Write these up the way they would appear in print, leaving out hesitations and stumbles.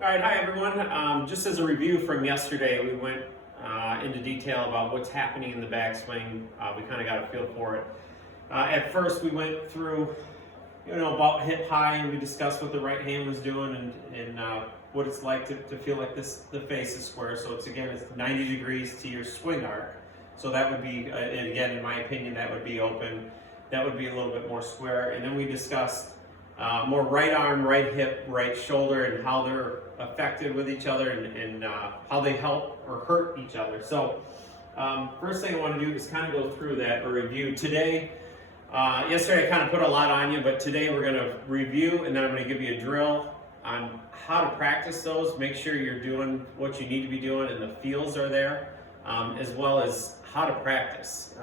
All right, hi everyone. Just as a review from yesterday, we went into detail about what's happening in the backswing. We kind of got a feel for it. At first, we went through, about hip high, and we discussed what the right hand was doing and what it's like to feel like the face is square. So it's 90 degrees to your swing arc. So that would be, and again, in my opinion, that would be open. That would be a little bit more square. And then we discussed more right arm, right hip, right shoulder, and how they're affected with each other and how they help or hurt each other. So first thing I want to do is kind of go through that or review. Today, yesterday I kind of put a lot on you, but today we're going to review and then I'm going to give you a drill on how to practice those. Make sure you're doing what you need to be doing and the feels are there, as well as how to practice.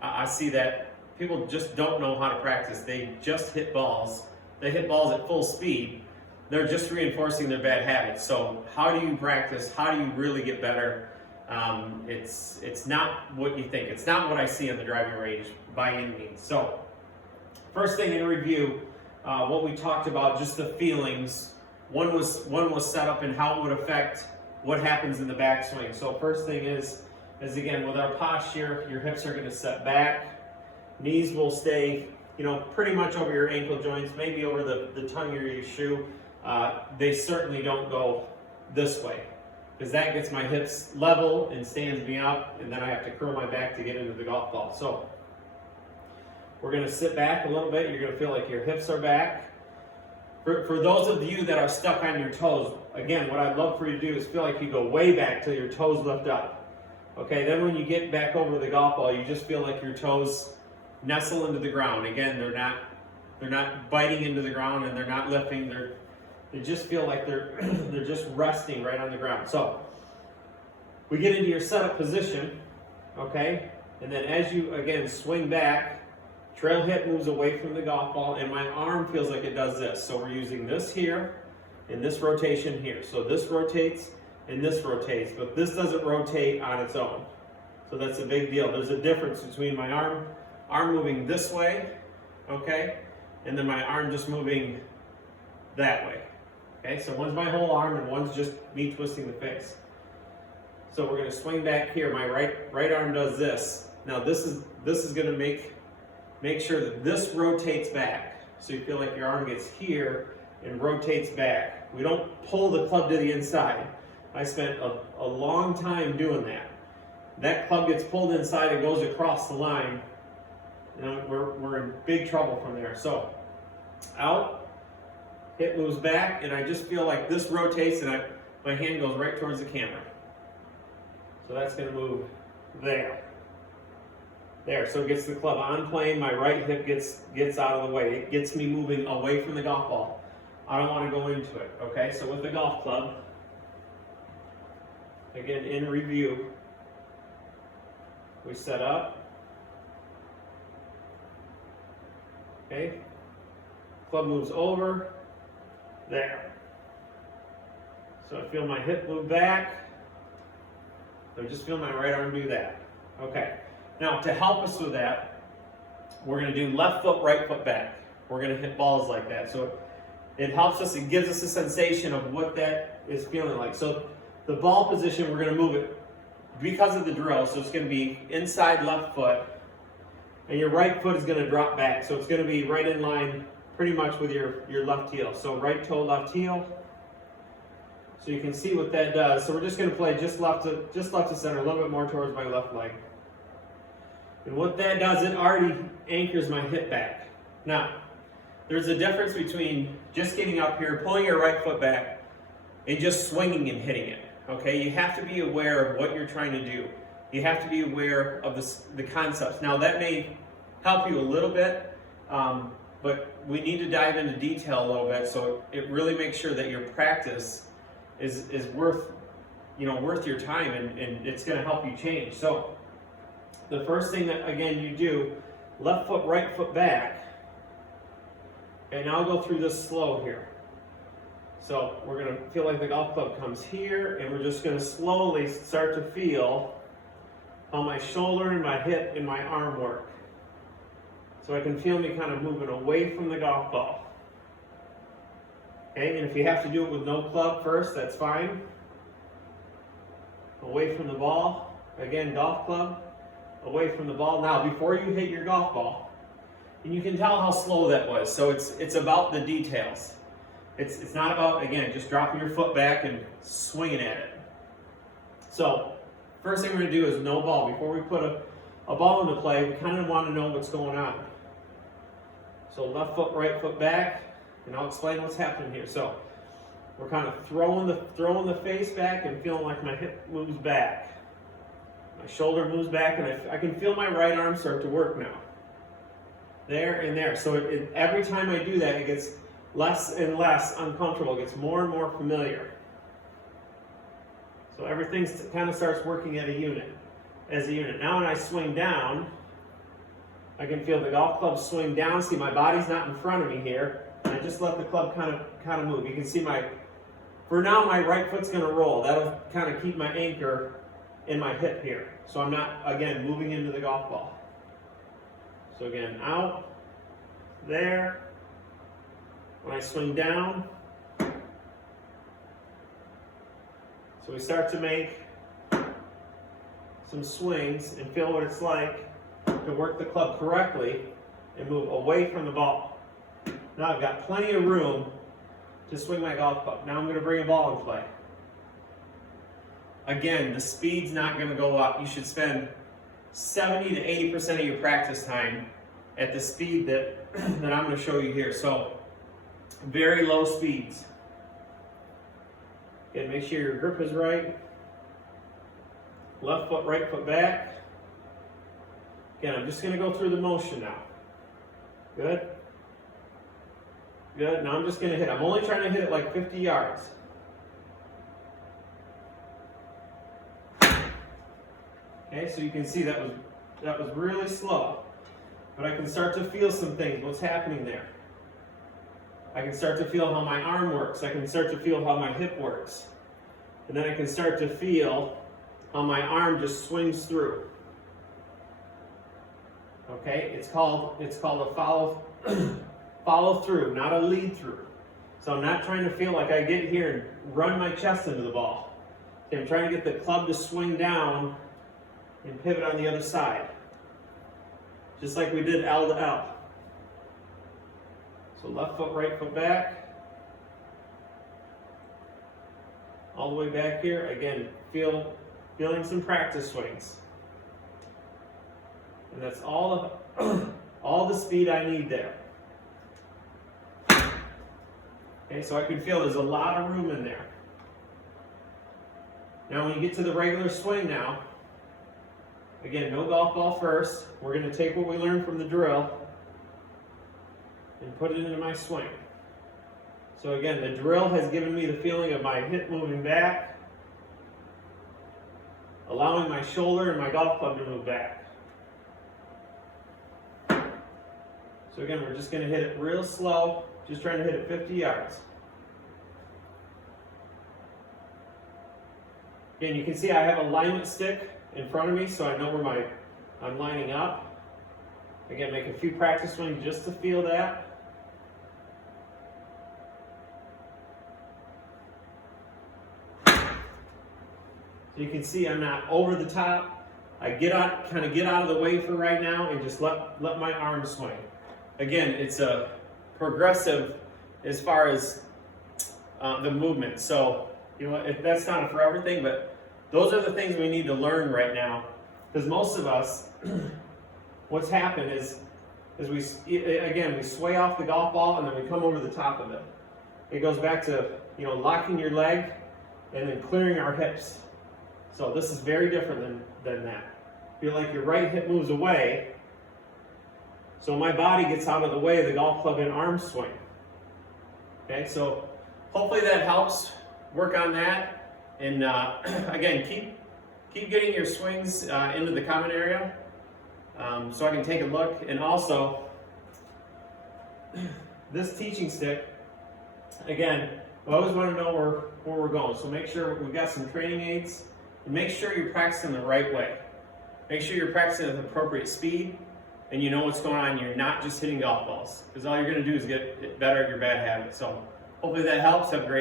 I see that people just don't know how to practice. They just hit balls. They hit balls at full speed. They're just reinforcing their bad habits. So how do you practice? How do you really get better? It's not what you think. It's not what I see on the driving range by any means. So first thing in review, what we talked about, just the feelings. One was set up and how it would affect what happens in the backswing. So first thing is again, with our posture, your hips are going to set back. Knees will stay pretty much over your ankle joints, maybe over the tongue of your shoe. They certainly don't go this way, because that gets my hips level and stands me up, and then I have to curl my back to get into the golf ball. So we're going to sit back a little bit. You're going to feel like your hips are back. For those of you that are stuck on your toes, again, what I'd love for you to do is feel like you go way back till your toes lift up. Okay, then when you get back over the golf ball, you just feel like your toes nestle into the ground. Again, they're not biting into the ground and they're not lifting. They just feel like they're just resting right on the ground. So we get into your setup position, okay? And then as you again swing back, trail hip moves away from the golf ball, and my arm feels like it does this. So we're using this here and this rotation here. So this rotates and this rotates, but this doesn't rotate on its own. So that's a big deal. There's a difference between my arm moving this way, okay, and then my arm just moving that way. Okay, so one's my whole arm and one's just me twisting the face. So we're going to swing back here. My right arm does this. Now this is going to make sure that this rotates back. So you feel like your arm gets here and rotates back. We don't pull the club to the inside. I spent a long time doing that. That club gets pulled inside, it goes across the line. We're in big trouble from there. So out, hip moves back, and I just feel like this rotates and my hand goes right towards the camera. So that's going to move there. There, so it gets the club on plane, my right hip gets out of the way. It gets me moving away from the golf ball. I don't want to go into it, okay? So with the golf club, again, in review, we set up. Okay, club moves over, there. So I feel my hip move back. So I just feel my right arm do that. Okay, now to help us with that, we're going to do left foot, right foot back. We're going to hit balls like that. So it helps us, it gives us a sensation of what that is feeling like. So the ball position, we're going to move it because of the drill. So it's going to be inside left foot. And your right foot is going to drop back. So it's going to be right in line pretty much with your left heel. So right toe, left heel. So you can see what that does. So we're just going to play just left to center, a little bit more towards my left leg. And what that does, it already anchors my hip back. Now, there's a difference between just getting up here, pulling your right foot back, and just swinging and hitting it. Okay, you have to be aware of what you're trying to do. You have to be aware of the concepts. Now that may help you a little bit, but we need to dive into detail a little bit so it really makes sure that your practice is worth your time and it's going to help you change. So the first thing that again you do, left foot, right foot back, and I'll go through this slow here. So we're going to feel like the golf club comes here, and we're just going to slowly start to feel how my shoulder and my hip and my arm work. So I can feel me kind of moving away from the golf ball. Okay, and if you have to do it with no club first, that's fine. Away from the ball. Again, golf club. Away from the ball. Now, before you hit your golf ball, and you can tell how slow that was. So it's about the details. It's not about, again, just dropping your foot back and swinging at it. So, first thing we're going to do is no ball. Before we put a ball into play, we kind of want to know what's going on. So left foot, right foot back, and I'll explain what's happening here. So we're kind of throwing the face back and feeling like my hip moves back. My shoulder moves back, and I can feel my right arm start to work now. There and there. So every time I do that, it gets less and less uncomfortable. It gets more and more familiar. So everything kind of starts working as a unit. Now when I swing down, I can feel the golf club swing down. See, my body's not in front of me here. And I just let the club kind of move. You can see for now, my right foot's going to roll. That'll kind of keep my anchor in my hip here. So I'm not, again, moving into the golf ball. So again, out, there. When I swing down, so we start to make some swings and feel what it's like to work the club correctly and move away from the ball. Now I've got plenty of room to swing my golf club. Now I'm going to bring a ball in play. Again, the speed's not going to go up. You should spend 70 to 80% of your practice time at the speed that I'm going to show you here. So, very low speeds. Again, make sure your grip is right. Left foot, right foot back. Again, I'm just going to go through the motion now. Good? Good. Now I'm just going to hit. I'm only trying to hit it like 50 yards. Okay, so you can see that was really slow. But I can start to feel some things. What's happening there? I can start to feel how my arm works. I can start to feel how my hip works. And then I can start to feel how my arm just swings through. Okay, it's called a follow through, not a lead through. So I'm not trying to feel like I get here and run my chest into the ball. Okay, I'm trying to get the club to swing down and pivot on the other side. Just like we did L to L. So left foot, right foot back. All the way back here. Again, feeling some practice swings. And that's all the speed I need there. Okay, so I can feel there's a lot of room in there. Now when you get to the regular swing now, again, no golf ball first. We're going to take what we learned from the drill and put it into my swing. So again, the drill has given me the feeling of my hip moving back, allowing my shoulder and my golf club to move back. So again, we're just going to hit it real slow, just trying to hit it 50 yards. Again, you can see I have a alignment stick in front of me, so I know where I'm lining up. Again, make a few practice swings just to feel that. So you can see I'm not over the top. I kind of get out of the way for right now and just let my arm swing. Again, it's a progressive as far as the movement. So, you know, that's not for everything, but those are the things we need to learn right now. Because most of us, what's happened is we sway off the golf ball and then we come over the top of it. It goes back to, you know, locking your leg and then clearing our hips. So this is very different than that. Feel like your right hip moves away, so my body gets out of the way of the golf club and arm swing. Okay, so hopefully that helps. Work on that, and again, keep getting your swings into the comment area, so I can take a look. And also, this teaching stick, again, I always want to know where we're going. So make sure we've got some training aids, and make sure you're practicing the right way. Make sure you're practicing at the appropriate speed, and you know what's going on. You're not just hitting golf balls, because all you're going to do is get better at your bad habits. So Hopefully that helps. Have a great